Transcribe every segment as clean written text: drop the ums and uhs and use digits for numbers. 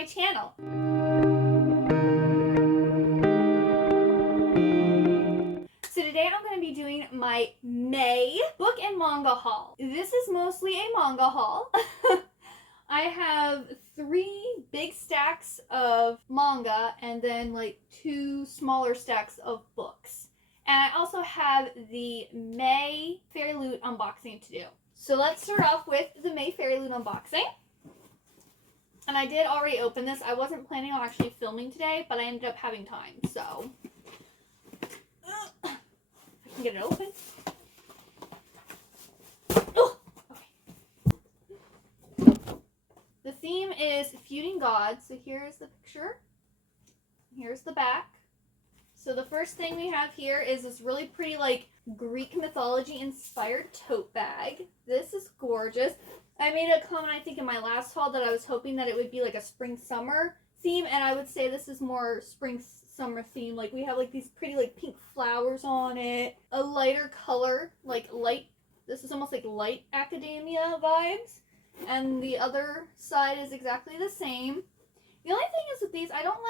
my channel. So today I'm going to be doing my May book and manga haul. This is mostly a manga haul. I have 3 big stacks of manga and then like 2 smaller stacks of books. And I also have the May Fairyloot unboxing to do. So let's start off with the May Fairyloot unboxing. And I did already open this. I wasn't planning on actually filming today, but I ended up having time, so I can get it open. Oh, okay. The theme is feuding gods. So here's the picture. Here's the back. So the first thing we have here is this really pretty, like, Greek mythology inspired tote bag. This is gorgeous. I made a comment, I think, in my last haul that I was hoping that it would be like a spring-summer theme, and I would say this is more spring-summer theme. Like, we have like these pretty like pink flowers on it, a lighter color, like light, this is almost like light academia vibes, and the other side is exactly the same. The only thing is with these, I don't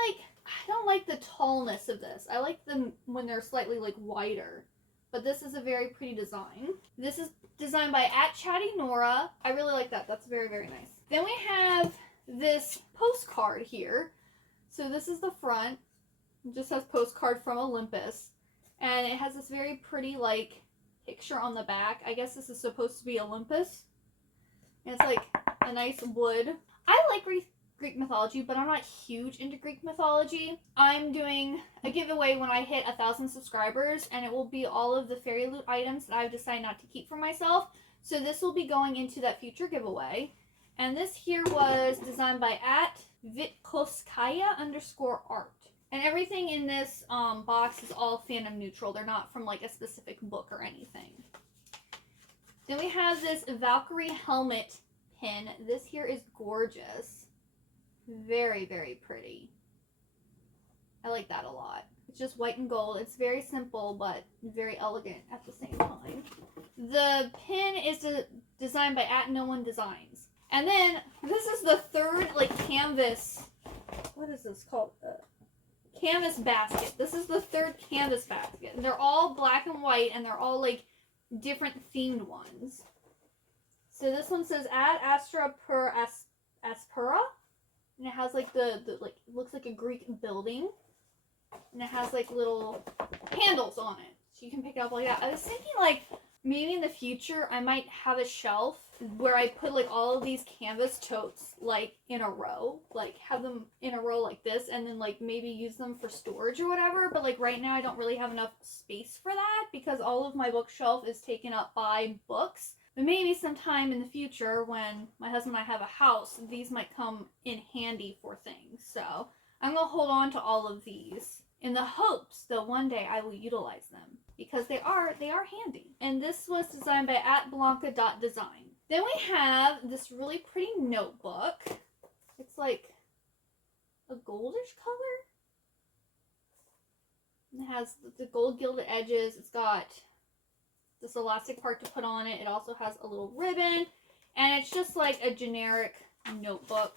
like the tallness of this. I like them when they're slightly like wider. But this is a very pretty design. This is designed by @ChattyNora. I really like that. That's very, very nice. Then we have this postcard here. So this is the front. It just says postcard from Olympus. And it has this very pretty, like, picture on the back. I guess this is supposed to be Olympus. And it's like a nice wood. I like Greek mythology, but I'm not huge into Greek mythology. I'm doing a giveaway when I hit 1,000 subscribers, and it will be all of the Fairyloot items that I've decided not to keep for myself. So this will be going into that future giveaway. And this here was designed by @Vitkoskaya_art. And everything in this box is all fandom neutral. They're not from like a specific book or anything. Then we have this Valkyrie helmet pin. This here is gorgeous. Very, very pretty. I like that a lot. It's just white and gold. It's very simple, but very elegant at the same time. The pin is designed by @NoOneDesigns. And then, this is the third, like, canvas. What is this called? Canvas basket. This is the third canvas basket. And they're all black and white, and they're all, like, different themed ones. So this one says, Astra per Aspera. And it has like the like, it looks like a Greek building. And it has like little handles on it. So you can pick it up like that. I was thinking like maybe in the future I might have a shelf where I put like all of these canvas totes like in a row. Like have them in a row like this and then like maybe use them for storage or whatever. But like right now I don't really have enough space for that because all of my bookshelf is taken up by books. But maybe sometime in the future when my husband and I have a house, these might come in handy for things. So I'm going to hold on to all of these in the hopes that one day I will utilize them because they are handy. And this was designed by @Blanca.design. Then we have this really pretty notebook. It's like a goldish color. It has the gold gilded edges. It's got this elastic part to put on it. It also has a little ribbon. And it's just like a generic notebook.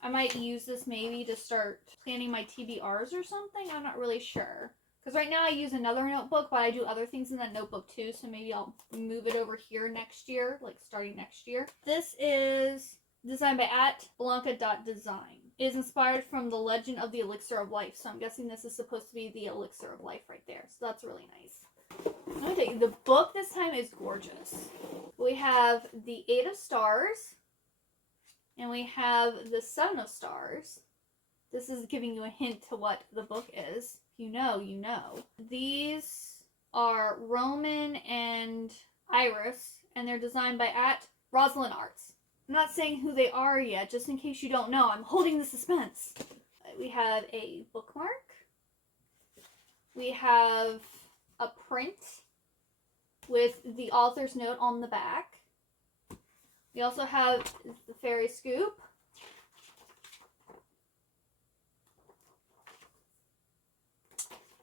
I might use this maybe to start planning my TBRs or something. I'm not really sure. Because right now I use another notebook, but I do other things in that notebook too. So maybe I'll move it over here next year, like starting next year. This is designed by @Blanca.design. It is inspired from the Legend of the Elixir of Life. So I'm guessing this is supposed to be the Elixir of Life right there. So that's really nice. I'm going to tell you, the book this time is gorgeous. We have the 8 of Stars. And we have the 7 of Stars. This is giving you a hint to what the book is. If you know, you know. These are Roman and Iris. And they're designed by @Rosalind Arts. I'm not saying who they are yet, just in case you don't know. I'm holding the suspense. We have a bookmark. We have a print with the author's note on the back. We also have the fairy scoop.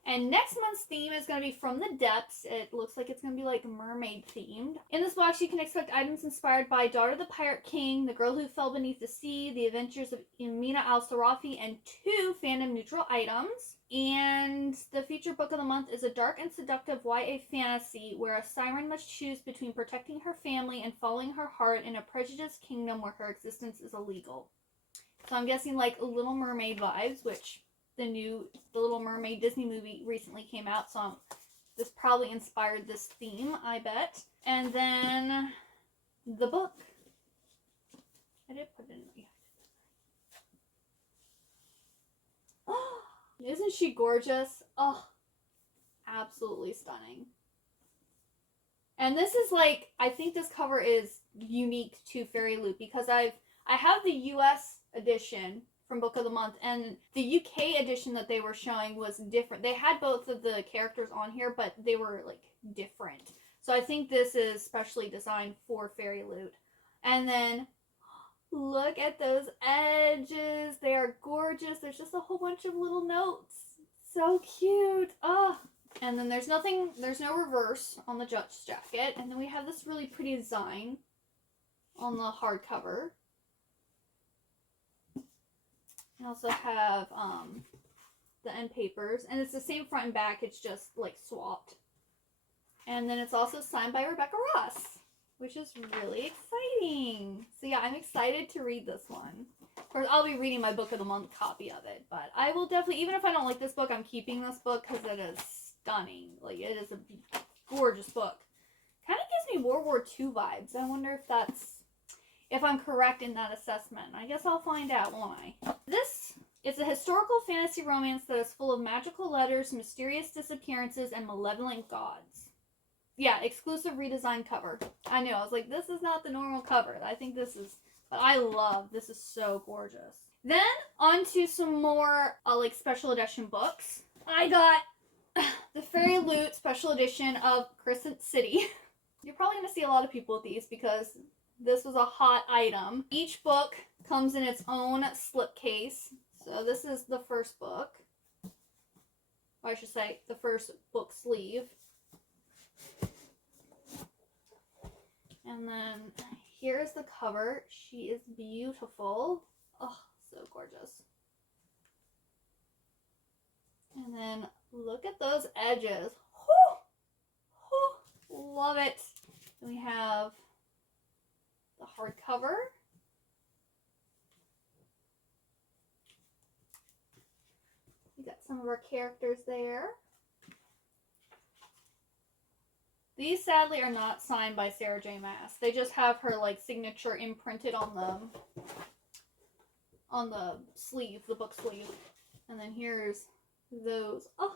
And next month's theme is going to be From the Depths. It looks like it's going to be like mermaid themed. In this box, you can expect items inspired by Daughter of the Pirate King, The Girl Who Fell Beneath the Sea, The Adventures of Amina al-Sarafi, and 2 fandom neutral items. And the featured book of the month is a dark and seductive YA fantasy where a siren must choose between protecting her family and following her heart in a prejudiced kingdom where her existence is illegal. So I'm guessing like Little Mermaid vibes, which the Little Mermaid Disney movie recently came out, so this probably inspired this theme, I bet. And then the book. I did put it in. Oh, isn't she gorgeous? Oh, absolutely stunning. And this is like, I think this cover is unique to Fairyloot because I have the US edition from Book of the Month, and the UK edition that they were showing was different. They had both of the characters on here, but they were like different. So I think this is specially designed for Fairyloot. And then look at those edges. They are gorgeous. There's just a whole bunch of little notes. So cute. Oh. And then there's no reverse on the Judge jacket. And then we have this really pretty design on the hardcover. I also have the end papers, and it's the same front and back, it's just like swapped. And then it's also signed by Rebecca Ross, which is really exciting. So yeah, I'm excited to read this one. Of course, I'll be reading my Book of the Month copy of it, but I will definitely, even if I don't like this book, I'm keeping this book because it is stunning. Like, it is a gorgeous book. Kind of gives me World War II vibes. I wonder if I'm correct in that assessment. I guess I'll find out, won't I? This is a historical fantasy romance that is full of magical letters, mysterious disappearances, and malevolent gods. Yeah, exclusive redesigned cover. I know, I was like, this is not the normal cover. I think this is, but I love, this is so gorgeous. Then, on to some more, like, special edition books. I got the Fairyloot special edition of Crescent City. You're probably going to see a lot of people with these because this was a hot item. Each book comes in its own slipcase. So this is the first book. Or I should say, the first book sleeve. And then here's the cover. She is beautiful. Oh, so gorgeous. And then look at those edges. Love it. And we have the hardcover. We got some of our characters there. These sadly are not signed by Sarah J. Maas. They just have her like signature imprinted on the sleeve, the book sleeve. And then here's those. Oh,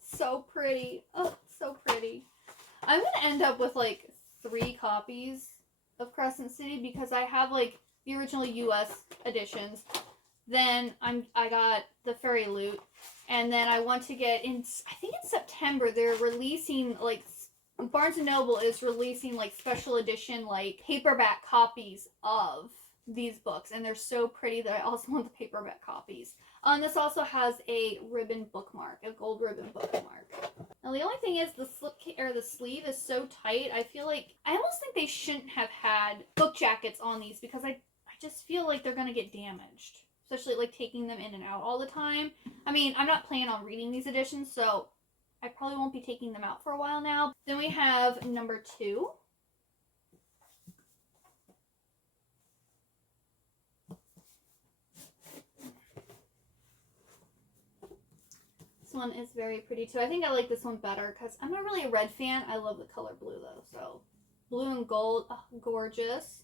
so pretty. Oh, so pretty. I'm gonna end up with like 3 copies of Crescent City because I have like the original US editions. Then I got the Fairyloot, and then I want to get in, I think in September they're releasing like Barnes & Noble is releasing like special edition like paperback copies of these books, and they're so pretty that I also want the paperback copies. This also has a ribbon bookmark, a gold ribbon bookmark. Now the only thing is the sleeve is so tight. I feel like I almost think they shouldn't have had book jackets on these because I just feel like they're gonna get damaged, especially like taking them in and out all the time. I mean, I'm not planning on reading these editions, so I probably won't be taking them out for a while now. Then we have number 2. This one is very pretty too. I think I like this one better because I'm not really a red fan. I love the color blue though. So blue and gold, oh, gorgeous.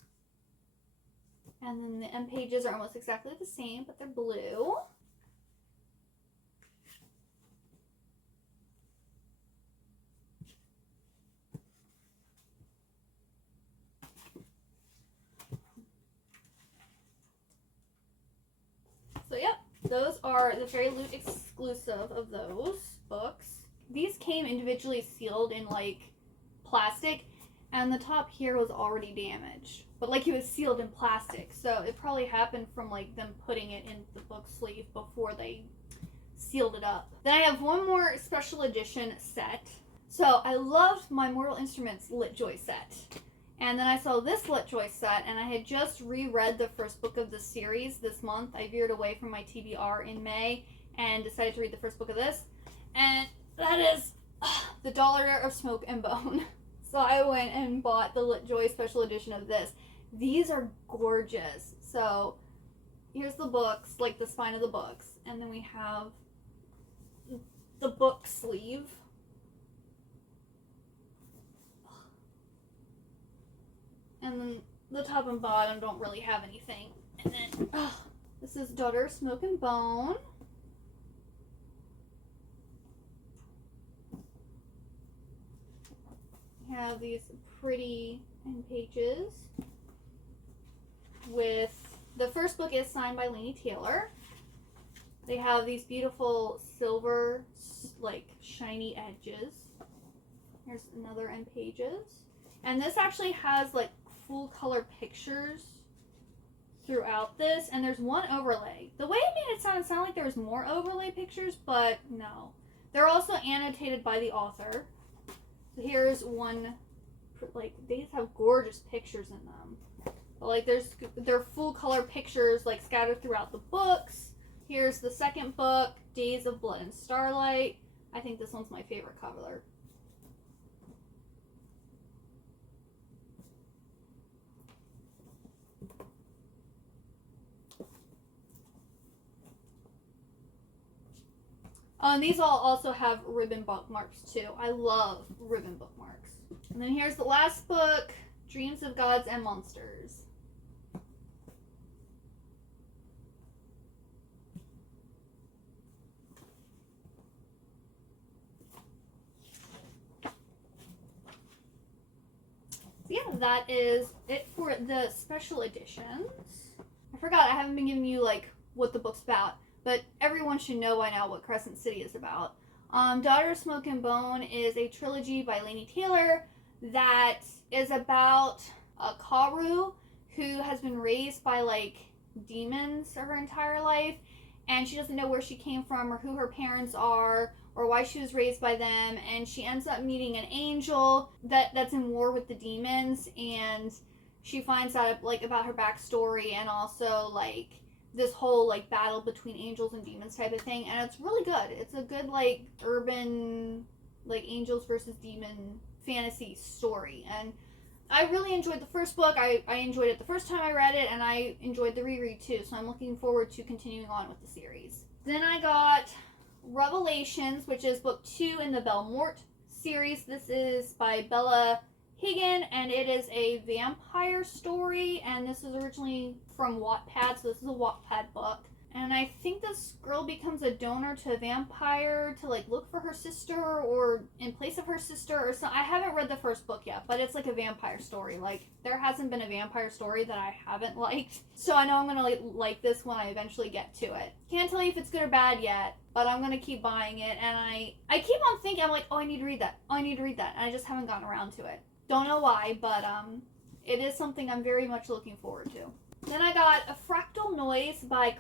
And then the end pages are almost exactly the same, but they're blue. So yep, those are the Fairyloot exclusive of those books. These came individually sealed in like plastic, and the top here was already damaged. But like it was sealed in plastic, so it probably happened from like them putting it in the book sleeve before they sealed it up. Then I have one more special edition set. So I loved my Mortal Instruments Litjoy set. And then I saw this Litjoy set, and I had just reread the first book of the series this month. I veered away from my TBR in May and decided to read the first book of this. And that is The Daughter of Smoke and Bone. So I went and bought the Litjoy special edition of this. These are gorgeous. So here's the books, like the spine of the books. And then we have the book sleeve. And then the top and bottom don't really have anything. And then, this is Daughter of Smoke and Bone. We have these pretty end pages with, the first book is signed by Laini Taylor. They have these beautiful silver, like, shiny edges. Here's another end pages. And this actually has, like, full color pictures throughout this, and there's one overlay. The way it made it sound like there was more overlay pictures, but no. They're also annotated by the author. So here's one, like, these have gorgeous pictures in them. But, like, they're full color pictures, like, scattered throughout the books. Here's the second book, Days of Blood and Starlight. I think this one's my favorite cover. And these all also have ribbon bookmarks too. I love ribbon bookmarks. And then here's the last book, Dreams of Gods and Monsters. So yeah, that is it for the special editions. I forgot, I haven't been giving you like what the book's about. But everyone should know by now what Crescent City is about. Daughter of Smoke and Bone is a trilogy by Laini Taylor that is about Karu, who has been raised by, like, demons her entire life, and she doesn't know where she came from or who her parents are or why she was raised by them, and she ends up meeting an angel that's in war with the demons, and she finds out, like, about her backstory and also, like, this whole, like, battle between angels and demons type of thing, and it's really good. It's a good, like, urban, like, angels versus demon fantasy story, and I really enjoyed the first book. I enjoyed it the first time I read it, and I enjoyed the reread too, so I'm looking forward to continuing on with the series. Then I got Revelations, which is book 2 in the Belmort series. This is by Bella Higgin, and it is a vampire story, and this is originally from Wattpad, so this is a Wattpad book. And I think this girl becomes a donor to a vampire to, like, look for her sister or in place of her sister or something. I haven't read the first book yet, but it's like a vampire story. Like, there hasn't been a vampire story that I haven't liked. So I know I'm gonna like this when I eventually get to it. Can't tell you if it's good or bad yet, but I'm gonna keep buying it. And I keep on thinking, I'm like, oh, I need to read that. Oh, I need to read that. And I just haven't gotten around to it. Don't know why, but it is something I'm very much looking forward to. Then I got A Fractal Noise by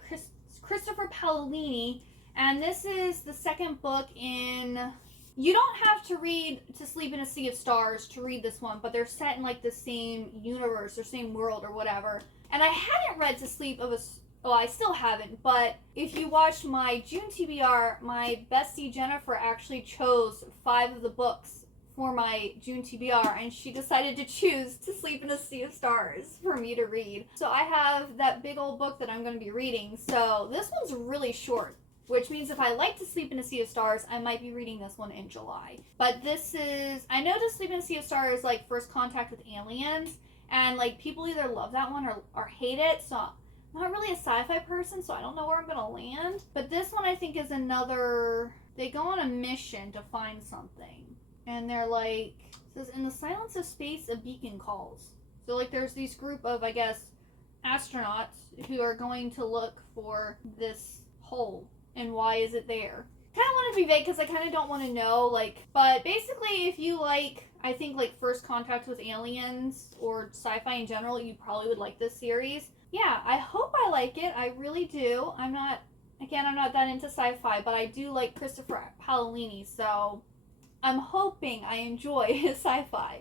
Christopher Paolini, and this is the second book in... You don't have to read To Sleep in a Sea of Stars to read this one, but they're set in, like, the same universe or same world or whatever. And I hadn't read To Sleep of a... Well, I still haven't, but if you watched my June TBR, my bestie Jennifer actually chose 5 of the books for my June TBR, and she decided to choose To Sleep in a Sea of Stars for me to read. So I have that big old book that I'm going to be reading. So this one's really short, which means if I like To Sleep in a Sea of Stars, I might be reading this one in July. But this is, I know To Sleep in a Sea of Stars is like First Contact with Aliens, and like people either love that one or hate it, so I'm not really a sci-fi person, so I don't know where I'm going to land. But this one I think is another, they go on a mission to find something. And they're like, it says, in the silence of space, a beacon calls. So, like, there's these group of, I guess, astronauts who are going to look for this hole. And why is it there? Kind of want to be vague because I kind of don't want to know, like, but basically if you like, I think, like, First Contact with Aliens or sci-fi in general, you probably would like this series. Yeah, I hope I like it. I really do. I Again, I'm not that into sci-fi, but I do like Christopher Paolini, so I'm hoping I enjoy his sci-fi.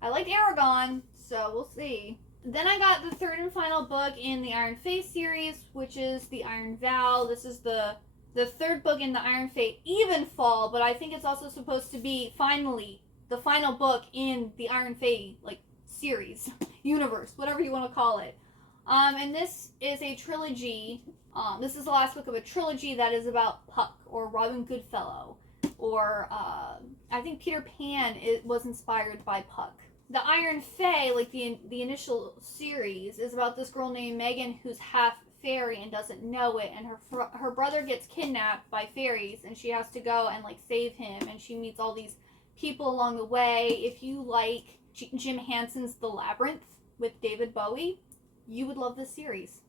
I like Aragon, so we'll see. Then I got the third and final book in the Iron Fate series, which is the Iron Vow. This is the third book in the Iron Fate Evenfall, but I think it's also supposed to be finally the final book in the Iron Fate series, universe, whatever you want to call it. And this is a trilogy. This is the last book of a trilogy that is about Puck, or Robin Goodfellow, or I think Peter Pan was inspired by Puck. The Iron Fae, like the initial series, is about this girl named Megan who's half fairy and doesn't know it, and her brother gets kidnapped by fairies, and she has to go and save him, and she meets all these people along the way. If you like Jim Henson's The Labyrinth with David Bowie, you would love this series.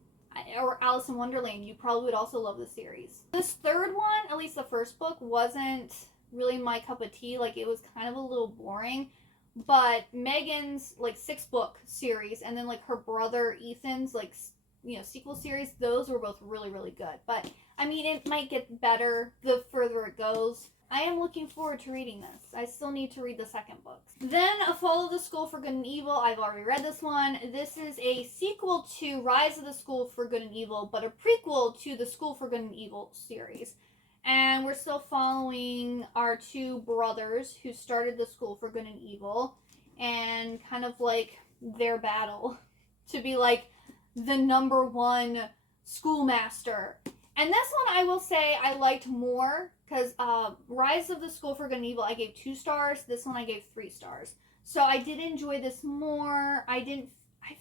Or Alice in Wonderland, you probably would also love the series. This third one, at least the first book, wasn't really my cup of tea. It was kind of a little boring. But Megan's 6-book series, and then her brother Ethan's sequel series, those were both really, really good. But I mean, it might get better the further it goes. I am looking forward to reading this. I still need to read the second book. Then A Fall of the School for Good and Evil. I've already read this one. This is a sequel to Rise of the School for Good and Evil, but a prequel to the School for Good and Evil series. And we're still following our two brothers who started the School for Good and Evil, and kind of their battle to be the number one schoolmaster. And this one, I will say, I liked more, because Rise of the School for Good and Evil, I gave 2 stars. This one, I gave 3 stars. So I did enjoy this more. I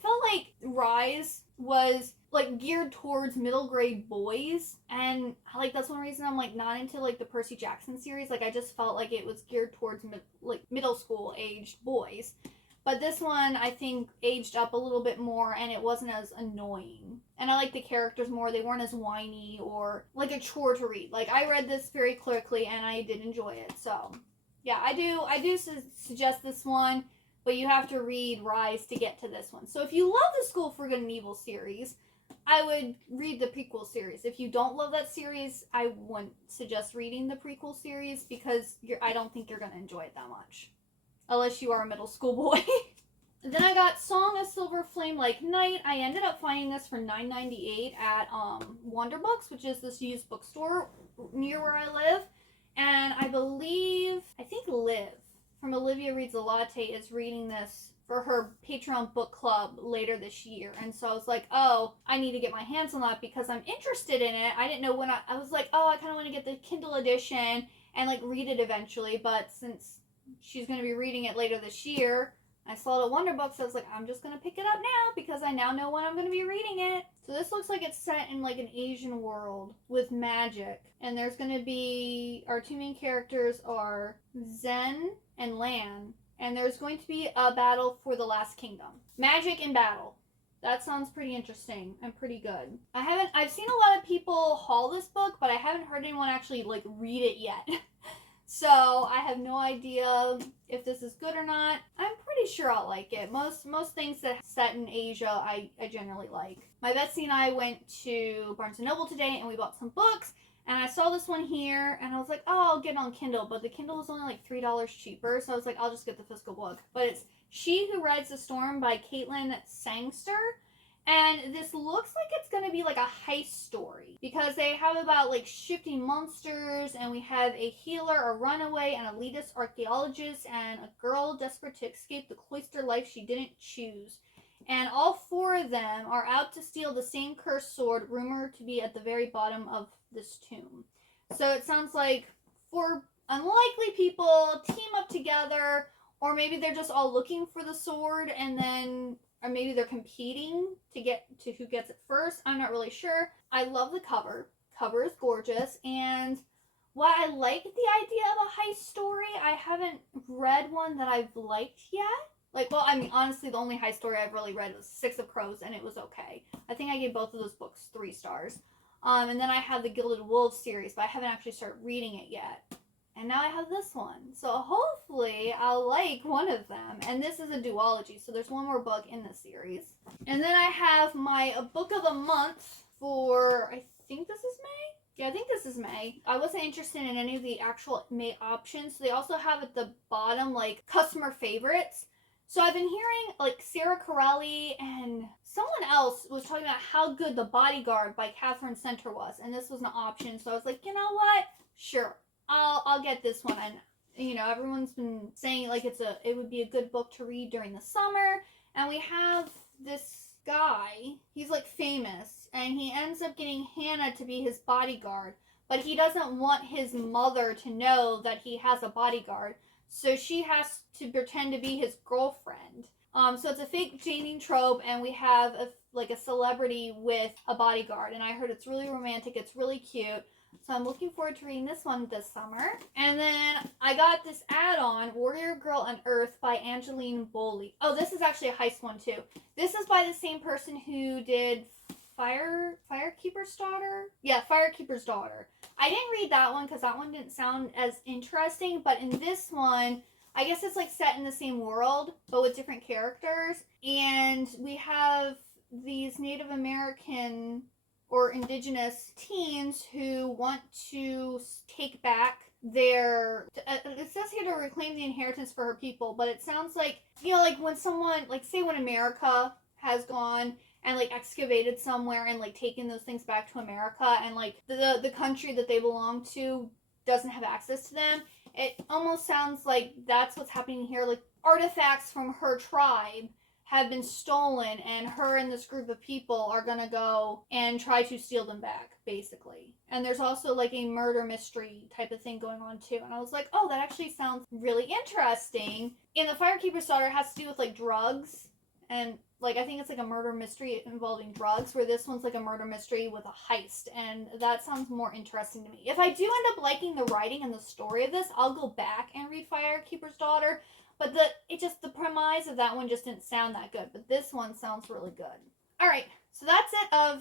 felt like Rise was geared towards middle grade boys, and that's one reason I'm not into the Percy Jackson series. I just felt like it was geared towards middle school aged boys. But this one, I think, aged up a little bit more, and it wasn't as annoying. And I like the characters more. They weren't as whiny or a chore to read. I read this very quickly, and I did enjoy it. So, yeah, I do suggest this one, but you have to read Rise to get to this one. So if you love the School for Good and Evil series, I would read the prequel series. If you don't love that series, I wouldn't suggest reading the prequel series, because I don't think you're going to enjoy it that much. Unless you are a middle school boy. Then I got Song of Silver Flame Like Night. I ended up finding this for $9.98 at Wonder Books, which is this used bookstore near where I live. And I think Liv from Olivia Reads a Latte is reading this for her Patreon book club later this year. And so I was like, oh, I need to get my hands on that because I'm interested in it. I didn't know when I was like, oh, I kind of want to get the Kindle edition and read it eventually. But since she's going to be reading it later this year, I saw it at Wonder Books, so I was like, I'm just going to pick it up now because I now know when I'm going to be reading it. So this looks like it's set in an Asian world with magic. And there's going to be, our two main characters are Zen and Lan. And there's going to be a battle for the Last Kingdom. Magic and battle. That sounds pretty interesting and pretty good. I've seen a lot of people haul this book, but I haven't heard anyone actually read it yet. So I have no idea if this is good or not. I'm pretty sure I'll like it. Most things that set in Asia, I generally like. My Betsy and I went to Barnes & Noble today and we bought some books. And I saw this one here and I was like, oh, I'll get it on Kindle. But the Kindle was only $3 cheaper. So I was like, I'll just get the physical book. But it's She Who Rides the Storm by Caitlin Sangster. And this looks like it's going to be a heist story, because they have about shifting monsters, and we have a healer, a runaway, an elitist archaeologist, and a girl desperate to escape the cloister life she didn't choose. And all 4 of them are out to steal the same cursed sword rumored to be at the very bottom of this tomb. So it sounds like 4 unlikely people team up together, or maybe they're just all looking for the sword, and then... or maybe they're competing to get to who gets it first. I'm not really sure. I love the cover. Cover is gorgeous. And while I like the idea of a heist story, I haven't read one that I've liked yet. Honestly, the only heist story I've really read was Six of Crows, and it was okay. I think I gave both of those books 3 stars. And then I have the Gilded Wolves series, but I haven't actually started reading it yet. And now I have this one. So hopefully I'll like one of them. And this is a duology, so there's one more book in the series. And then I have my book of the month for, I think this is May. Yeah, I think this is May. I wasn't interested in any of the actual May options. So they also have at the bottom, like, customer favorites. So I've been hearing, like, Sarah Corelli and someone else was talking about how good The Bodyguard by Catherine Center was. And this was an option. So I was like, you know what? Sure. I'll get this one. And, you know, everyone's been saying, like, it would be a good book to read during the summer. And we have this guy. He's, like, famous. And he ends up getting Hannah to be his bodyguard. But he doesn't want his mother to know that he has a bodyguard. So she has to pretend to be his girlfriend. So it's a fake dating trope, and we have a celebrity with a bodyguard. And I heard it's really romantic. It's really cute. So I'm looking forward to reading this one this summer. And then I got this add-on, Warrior Girl on Earth by Angeline Boley. Oh, this is actually a heist one too. This is by the same person who did Firekeeper's Daughter? Yeah, Firekeeper's Daughter. I didn't read that one because that one didn't sound as interesting, but in this one, I guess it's like set in the same world, but with different characters. And we have these Native American or indigenous teens who want to take back their, it says here to reclaim the inheritance for her people, but it sounds like, you know, like when someone, like say when America has gone and like excavated somewhere and like taken those things back to America, and like the country that they belong to doesn't have access to them. It almost sounds like that's what's happening here. Like artifacts from her tribe have been stolen, and her and this group of people are gonna go and try to steal them back, basically. And there's also like a murder mystery type of thing going on too. And I was like, oh, that actually sounds really interesting. In the Firekeeper's Daughter, it has to do with like drugs, and like I think it's like a murder mystery involving drugs, where this one's like a murder mystery with a heist, and that sounds more interesting to me. If I do end up liking the writing and the story of this, I'll go back and read Firekeeper's Daughter. But the premise of that one just didn't sound that good. But this one sounds really good. Alright, so that's it of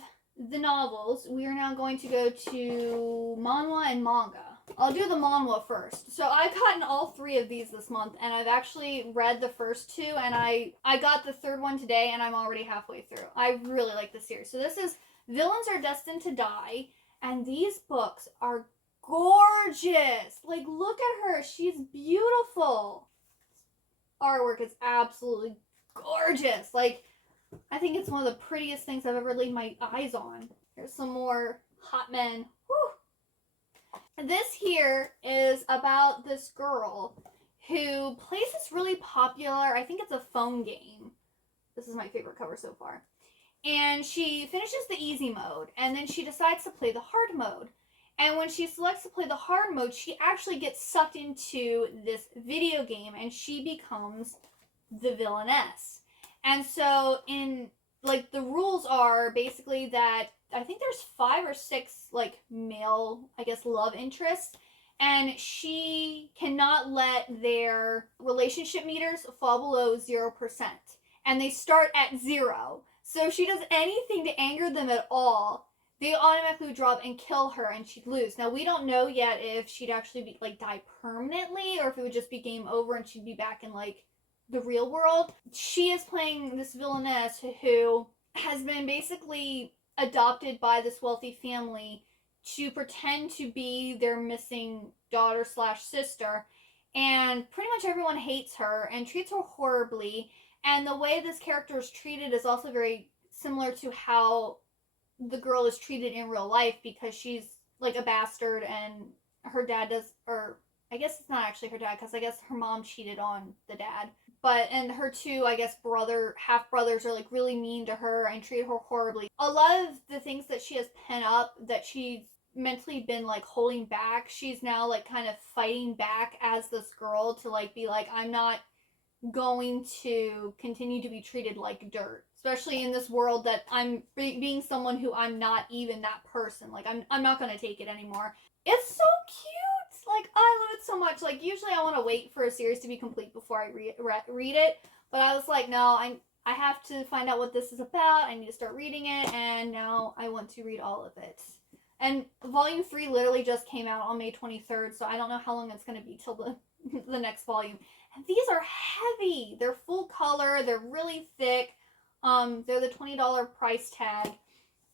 the novels. We are now going to go to manhwa and manga. I'll do the manhwa first. So I've gotten all 3 of these this month, and I've actually read the first 2, and I got the 3rd one today, and I'm already halfway through. I really like this series. So this is Villains Are Destined to Die, and these books are gorgeous. Like, look at her. She's beautiful. Artwork is absolutely gorgeous. Like, I think it's one of the prettiest things I've ever laid my eyes on. Here's some more hot men. Whew. This here is about this girl who plays this really popular, I think it's a phone game. This is my favorite cover so far. And she finishes the easy mode, and then she decides to play the hard mode. And when she selects to play the hard mode, she actually gets sucked into this video game, and she becomes the villainess. And so like the rules are basically that I think there's 5 or 6 like male, I guess, love interests, and she cannot let their relationship meters fall below 0%. And they start at 0. So if she does anything to anger them at all, they automatically would drop and kill her, and she'd lose. Now, we don't know yet if she'd actually be, like, die permanently, or if it would just be game over and she'd be back in, like, the real world. She is playing this villainess who has been basically adopted by this wealthy family to pretend to be their missing daughter/sister, and pretty much everyone hates her and treats her horribly. And the way this character is treated is also very similar to how the girl is treated in real life, because she's like a bastard, and her dad does, or I guess it's not actually her dad, because I guess her mom cheated on the dad. And her 2, I guess, half brothers are like really mean to her and treat her horribly. A lot of the things that she has pent up, that she's mentally been like holding back, she's now like kind of fighting back as this girl to like be like, I'm not going to continue to be treated like dirt, especially in this world that I'm being someone who I'm not even that person. Like, I'm not going to take it anymore. It's so cute. Like, I love it so much. Like, usually I want to wait for a series to be complete before I read it, but I was like, no, I have to find out what this is about. I need to start reading it, and now I want to read all of it. And volume 3 literally just came out on May 23rd, so I don't know how long it's going to be till the next volume. And these are heavy. They're full color. They're really thick. They're the $20 price tag.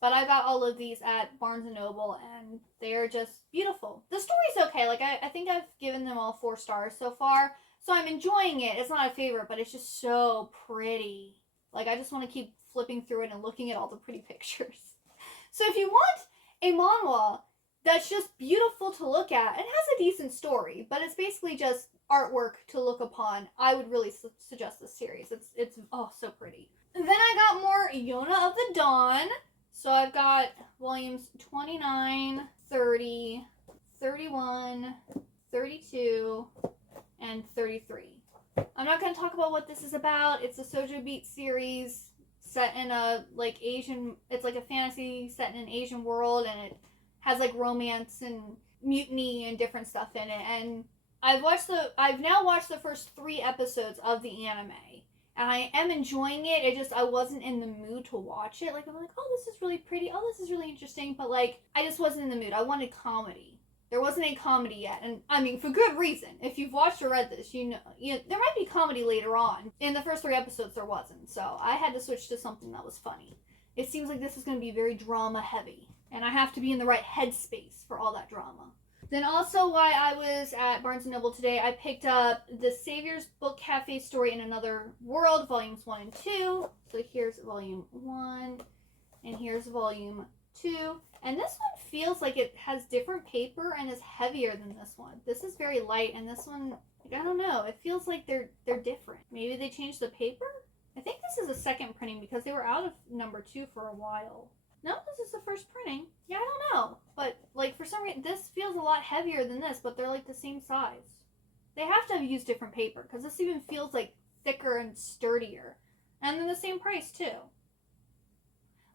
But I got all of these at Barnes & Noble, and they're just beautiful. The story's okay. Like, I think I've given them all 4 stars so far. So I'm enjoying it. It's not a favorite, but it's just so pretty. Like, I just want to keep flipping through it and looking at all the pretty pictures. So if you want a manhwa that's just beautiful to look at and has a decent story, but it's basically just artwork to look upon, I would really suggest this series. It's oh, so pretty. And then I got more Yona of the Dawn. So I've got volumes 29, 30, 31, 32, and 33. I'm not going to talk about what this is about. It's a Shoujo Beat series set in a, like, Asian, it's like a fantasy set in an Asian world, and it has, like, romance and mutiny and different stuff in it. And I've now watched the first 3 episodes of the anime. And I am enjoying it. I wasn't in the mood to watch it. Like, I'm like, oh, this is really pretty. Oh, this is really interesting. But, like, I just wasn't in the mood. I wanted comedy. There wasn't any comedy yet. And, I mean, for good reason. If you've watched or read this, you know there might be comedy later on. In the first 3 episodes, there wasn't. So, I had to switch to something that was funny. It seems like this is going to be very drama heavy. And I have to be in the right headspace for all that drama. Then also, while I was at Barnes & Noble today, I picked up The Savior's Book Cafe Story in Another World, Volumes 1 and 2. So here's Volume 1, and here's Volume 2. And this one feels like it has different paper and is heavier than this one. This is very light, and this one, like, I don't know. It feels like they're different. Maybe they changed the paper? I think this is a second printing because they were out of number 2 for a while. No, this is the first printing. Yeah, I don't know. But, like, for some reason, this feels a lot heavier than this, but they're, like, the same size. They have to have used different paper, because this even feels, like, thicker and sturdier. And then the same price, too.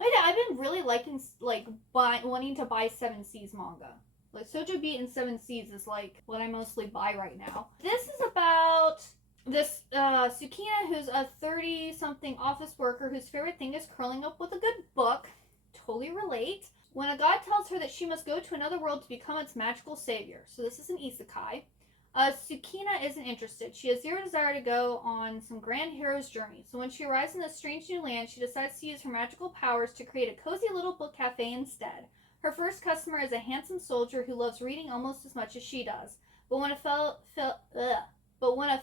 I've been really liking, like, wanting to buy 7 Seas manga. Like, Shoujo Beat and 7 Seas is, like, what I mostly buy right now. This is about this Tsukina, who's a 30-something office worker whose favorite thing is curling up with a good book. Totally relate. When a god tells her that she must go to another world to become its magical savior. So this is an isekai. Tsukina isn't interested. She has zero desire to go on some grand hero's journey. So when she arrives in this strange new land, she decides to use her magical powers to create a cozy little book cafe instead. Her first customer is a handsome soldier who loves reading almost as much as she does. But when a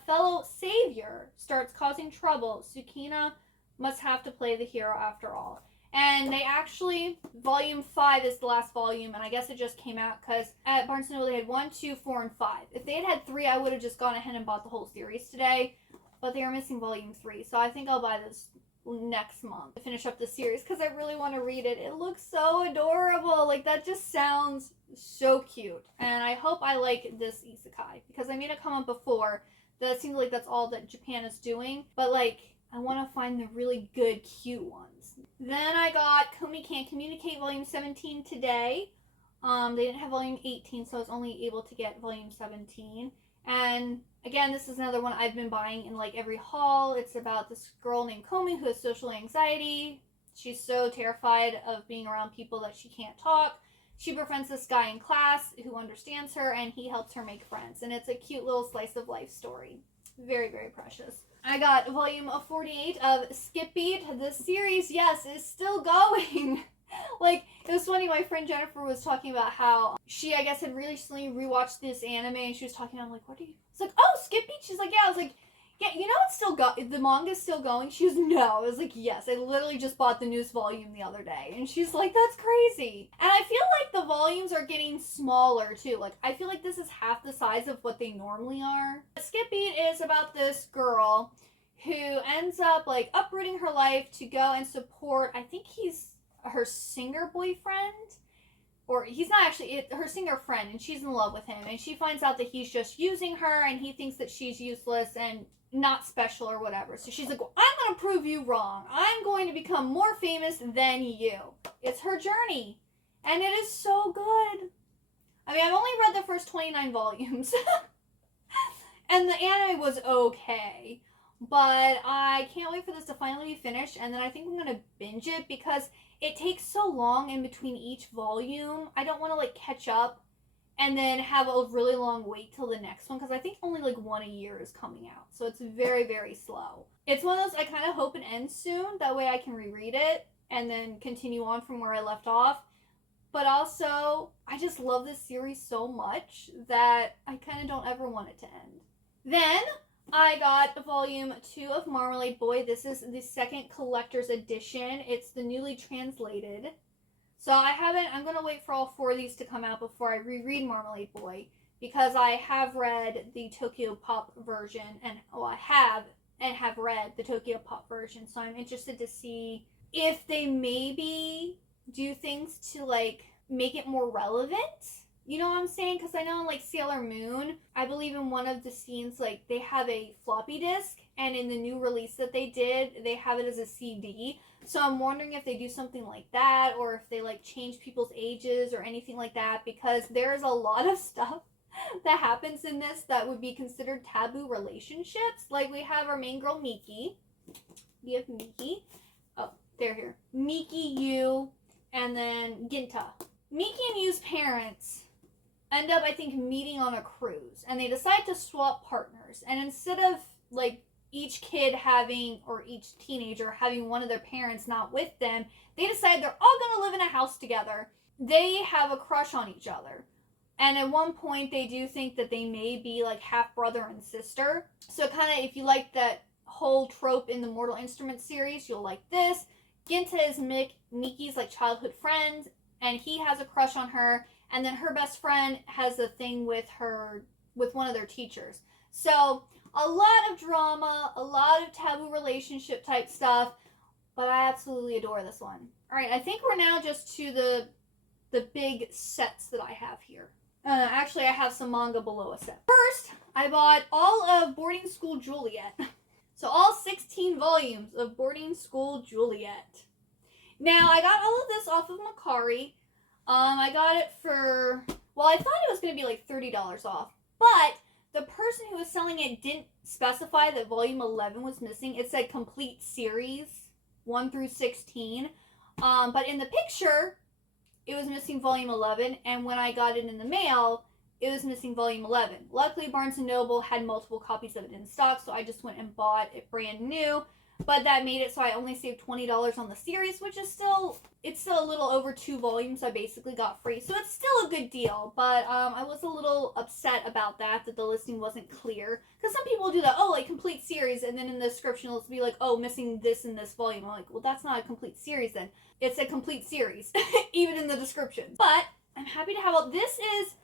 fellow savior starts causing trouble, Tsukina must have to play the hero after all. And they actually, volume 5 is the last volume, and I guess it just came out because at Barnes & Noble they had 1, 2, 4, and 5. If they had had 3, I would have just gone ahead and bought the whole series today, but they are missing volume 3, so I think I'll buy this next month to finish up the series because I really want to read it. It looks so adorable. Like, that just sounds so cute, and I hope I like this isekai because I made a comment before that it seems like that's all that Japan is doing, but, like, I want to find the really good, cute ones. Then I got Cant Communicate Volume 17 today. They didn't have Volume 18, so I was only able to get Volume 17. And again, this is another one I've been buying in, like, every haul. It's about this girl named Komi who has social anxiety. She's so terrified of being around people that she can't talk. She befriends this guy in class who understands her, and he helps her make friends. And it's a cute little slice of life story. Very, very precious. I got volume 48 of Skippy. This series, yes, is still going. Like, it was funny, my friend Jennifer was talking about how she, I guess, had recently rewatched this anime, and she was talking about, like, what are you... It's like, oh, Skippy? She's like, yeah. I was like, yeah, you know it's still the manga's still going? She was, no. I was like, yes, I literally just bought the newest volume the other day. And she's like, that's crazy. And I feel like the volumes are getting smaller, too. Like, I feel like this is half the size of what they normally are. Skippy is about this girl who ends up, like, uprooting her life to go and support, I think he's her singer boyfriend. Or he's not actually her singer friend, and she's in love with him. And she finds out that he's just using her, and he thinks that she's useless and not special or whatever. So she's like, well, I'm going to prove you wrong. I'm going to become more famous than you. It's her journey. And it is so good. I mean, I've only read the first 29 volumes. And the anime was okay. But I can't wait for this to finally be finished. And then I think I'm going to binge it because it takes so long in between each volume. I don't want to, like, catch up and then have a really long wait till the next one, because I think only, like, one a year is coming out. So it's very, very slow. It's one of those I kind of hope it ends soon. That way I can reread it and then continue on from where I left off. But also, I just love this series so much that I kind of don't ever want it to end. Then I got volume 2 of Marmalade Boy. This is the second collector's edition. It's the newly translated. So I'm going to wait for all 4 of these to come out before I reread Marmalade Boy, because I have read the Tokyo Pop version, and I have read the Tokyo Pop version. So I'm interested to see if they maybe do things to like make it more relevant. You know what I'm saying? Because I know in like Sailor Moon, I believe in one of the scenes, like they have a floppy disk, and in the new release that they did, they have it as a CD. So I'm wondering if they do something like that, or if they like change people's ages or anything like that, because there's a lot of stuff that happens in this that would be considered taboo relationships. Like we have our main girl Miki. We have Miki. Oh, they're here. Miki, Yu, and then Ginta. Miki and Yu's parents end up, I think, meeting on a cruise, and they decide to swap partners. And instead of like each kid having, or each teenager having one of their parents not with them, they decide they're all going to live in a house together. They have a crush on each other. And at one point, they do think that they may be like half brother and sister. So kind of, if you like that whole trope in the Mortal Instruments series, you'll like this. Ginta is Miki's like childhood friend, and he has a crush on her. And then her best friend has a thing with one of their teachers. So a lot of drama, a lot of taboo relationship type stuff, but I absolutely adore this one. All right, I think we're now just to the big sets that I have here. Actually, I have some manga below a set. First, I bought all of Boarding School Juliet. So all 16 volumes of Boarding School Juliet. Now, I got all of this off of Mercari. I got it for, well, I thought it was going to be like $30 off, but the person who was selling it didn't specify that volume 11 was missing. It said complete series 1 through 16. But in the picture, it was missing volume 11, and when I got it in the mail, it was missing volume 11. Luckily, Barnes & Noble had multiple copies of it in stock, so I just went and bought it brand new. But that made it so I only saved $20 on the series, which is still a little over 2 volumes I basically got free. So it's still a good deal, but I was a little upset about that the listing wasn't clear. Because some people do that, oh, like complete series, and then in the description it'll be like, oh, missing this in this volume. I'm like, well, that's not a complete series then. It's a complete series, even in the description. But I'm happy to have all, this is,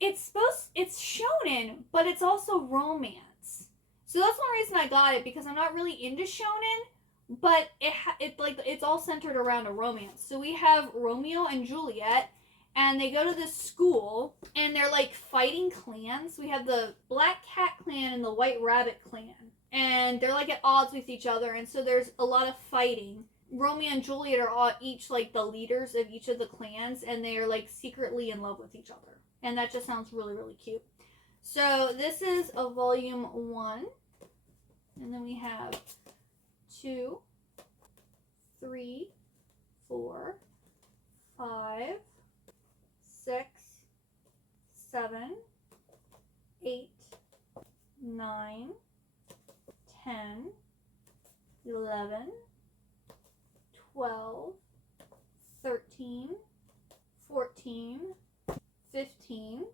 it's shonen, but it's also romance. So that's one reason I got it, because I'm not really into shonen, but it's all centered around a romance. So we have Romeo and Juliet, and they go to this school, and they're like fighting clans. We have the Black Cat clan and the White Rabbit clan, and they're like at odds with each other, and so there's a lot of fighting. Romeo and Juliet are all each like the leaders of each of the clans, and they are like secretly in love with each other. And that just sounds really, really cute. So this is a volume 1. And then we have 2, 3, 4, 5, 6, 7, 8, 9, 10, 11, 12, 13, 14, 15,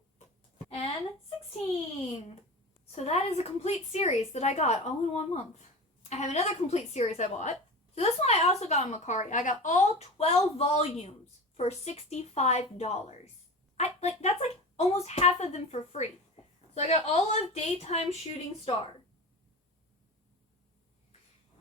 and 16. So that is a complete series that I got all in 1 month. I have another complete series I bought. So this one I also got on Mercari. I got all 12 volumes for $65. That's like almost half of them for free. So I got all of Daytime Shooting Star.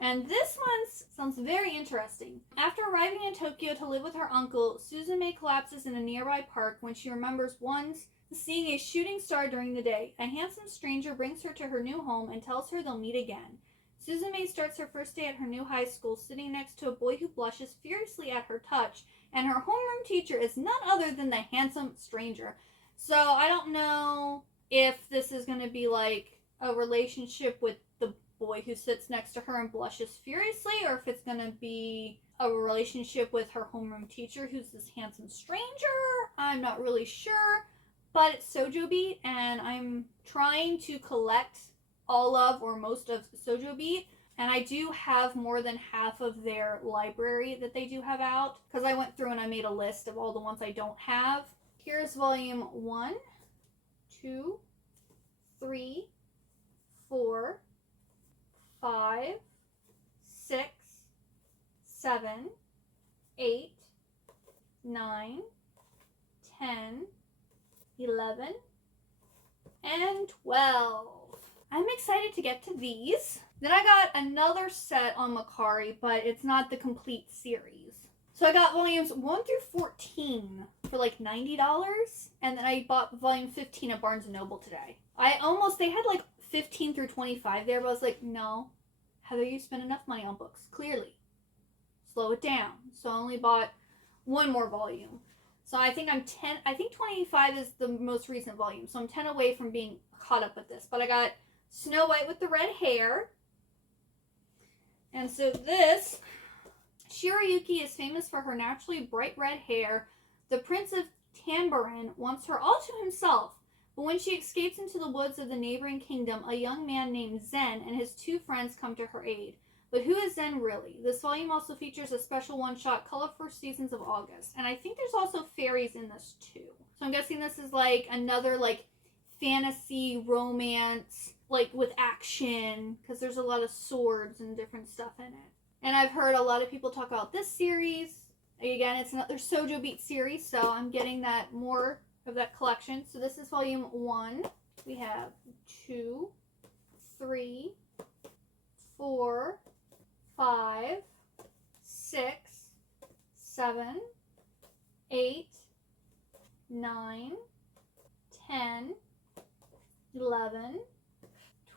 And this one sounds very interesting. After arriving in Tokyo to live with her uncle, Suzume collapses in a nearby park when she remembers once seeing a shooting star during the day. A handsome stranger brings her to her new home and tells her they'll meet again. Suzume starts her first day at her new high school sitting next to a boy who blushes furiously at her touch, and her homeroom teacher is none other than the handsome stranger. So I don't know if this is going to be like a relationship with the boy who sits next to her and blushes furiously, or if it's going to be a relationship with her homeroom teacher who's this handsome stranger. I'm not really sure. But it's Shoujo Beat, and I'm trying to collect all of or most of Shoujo Beat, And I do have more than half of their library that they do have out, because I went through and I made a list of all the ones I don't have. Here's volume 1, 2, 3, 4, 5, 6, 7, 8, 9, 10, 11, and 12. I'm excited to get to these. Then I got another set on Mercari, but it's not the complete series. So I got volumes 1 through 14 for like $90, and then I bought volume 15 at Barnes & Noble today. They had like 15 through 25 there, but I was like, no, Heather, you spent enough money on books, clearly. Slow it down. So I only bought one more volume. So I think 25 is the most recent volume, so I'm 10 away from being caught up with this. But I got Snow White with the red hair. And so this, Shirayuki is famous for her naturally bright red hair. The Prince of Tamborin wants her all to himself, but when she escapes into the woods of the neighboring kingdom, a young man named Zen and his 2 friends come to her aid. But who is Zen really? This volume also features a special one-shot, Colorful Seasons of August. And I think there's also fairies in this too. So I'm guessing this is like another like fantasy romance, like with action, because there's a lot of swords and different stuff in it. And I've heard a lot of people talk about this series. Again, it's another Shoujo Beat series, so I'm getting that more of that collection. So this is volume 1. We have 2, 3, 4, 5, 6, 7, 8, 9, 10, 11,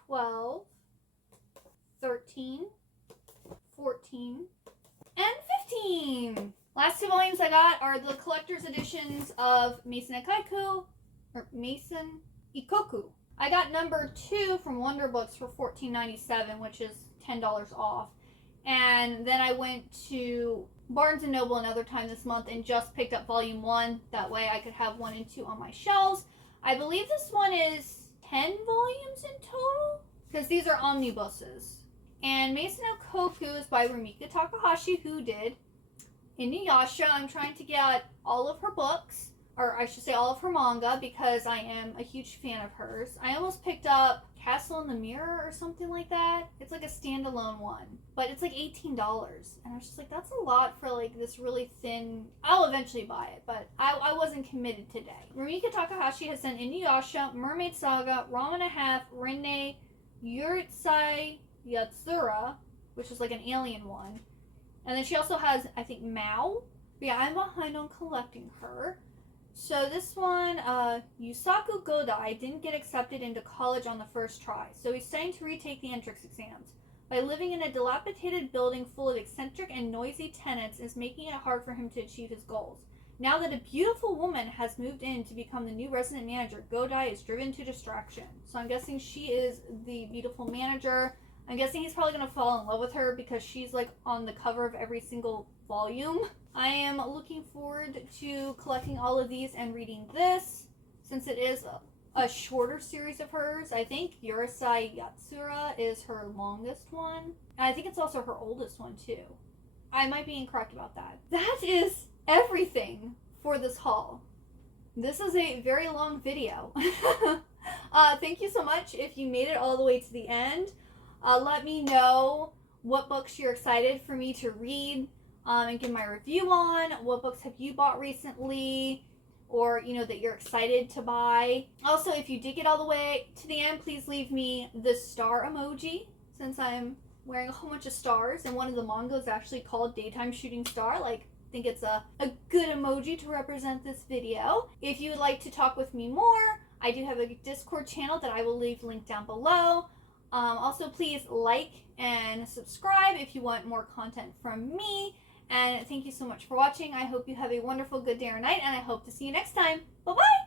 12, 13, 14, and 15. Last 2 volumes I got are the collector's editions of Misinakaiku, or Misinakaiku. I got number 2 from Wonder Books for $14.97, which is $10 off. And then I went to Barnes & Noble another time this month and just picked up volume 1. That way I could have 1 and 2 on my shelves. I believe this one is 10 volumes in total, because these are omnibuses. And Misinakaiku is by Rumiko Takahashi, who did Inuyasha. I'm trying to get all of her books, or I should say all of her manga, because I am a huge fan of hers. I almost picked up Castle in the Mirror or something like that. It's like a standalone one, but it's like $18. And I was just like, that's a lot for like this really thin. I'll eventually buy it, but I wasn't committed today. Rumiko Takahashi has done Inuyasha, Mermaid Saga, Ramen and a Half, Rene, Yuritsai Yatsura, which is like an alien one. And then she also has, I think, Mao. But yeah, I'm behind on collecting her. So this one, Yusaku Godai didn't get accepted into college on the first try, so he's studying to retake the entrance exams. By living in a dilapidated building full of eccentric and noisy tenants is making it hard for him to achieve his goals. Now that a beautiful woman has moved in to become the new resident manager, Godai is driven to distraction. So I'm guessing she is the beautiful manager. I'm guessing he's probably going to fall in love with her because she's like on the cover of every single volume. I am looking forward to collecting all of these and reading this, since it is a shorter series of hers. I think Yuritsai Yatsura is her longest one. And I think it's also her oldest one too. I might be incorrect about that. That is everything for this haul. This is a very long video. Thank you so much if you made it all the way to the end. Let me know what books you're excited for me to read and give my review on. What books have you bought recently, or that you're excited to buy. Also, if you did get all the way to the end, please leave me the star emoji, since I'm wearing a whole bunch of stars, and one of the manga is actually called Daytime Shooting Star. I think it's a good emoji to represent this video. If you would like to talk with me more, I do have a Discord channel that I will leave linked down below. Also, please like and subscribe if you want more content from me. And thank you so much for watching. I hope you have a wonderful good day or night, and I hope to see you next time. Bye-bye!